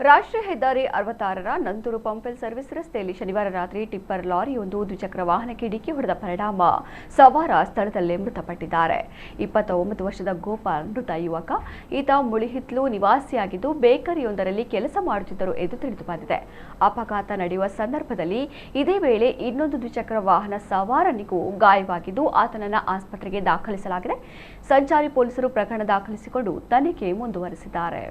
ರಾಷ್ಟ್ರೀಯ ಹೆದ್ದಾರಿ 66ರ ನಂತೂರು ಪಂಪೆಲ್ ಸರ್ವಿಸ್ ರಸ್ತೆಯಲ್ಲಿ ಶನಿವಾರ ರಾತ್ರಿ ಟಿಪ್ಪರ್ ಲಾರಿಯೊಂದು ದ್ವಿಚಕ್ರ ವಾಹನಕ್ಕೆ ಡಿಕ್ಕಿ ಹೊಡೆದ ಪರಿಣಾಮ ಸವಾರ ಸ್ಥಳದಲ್ಲೇ ಮೃತಪಟ್ಟಿದ್ದಾರೆ. 29 ವರ್ಷದ ಗೋಪಾಲ್ ಮೃತ ಯುವಕ. ಈತ ಮುಳಿಹಿತ್ಲು ನಿವಾಸಿಯಾಗಿದ್ದು ಬೇಕರಿಯೊಂದರಲ್ಲಿ ಕೆಲಸ ಮಾಡುತ್ತಿದ್ದರು ಎಂದು ತಿಳಿದು ಬಂದಿದೆ. ಅಪಘಾತ ನಡೆಯುವ ಸಂದರ್ಭದಲ್ಲಿ ಇದೇ ವೇಳೆ ಇನ್ನೊಂದು ದ್ವಿಚಕ್ರ ವಾಹನ ಸವಾರನಿಗೂ ಗಾಯವಾಗಿದ್ದು ಆತನನ್ನು ಆಸ್ಪತ್ರೆಗೆ ದಾಖಲಿಸಲಾಗಿದೆ. ಸಂಚಾರಿ ಪೊಲೀಸರು ಪ್ರಕರಣ ದಾಖಲಿಸಿಕೊಂಡು ತನಿಖೆ ಮುಂದುವರೆಸಿದ್ದಾರೆ.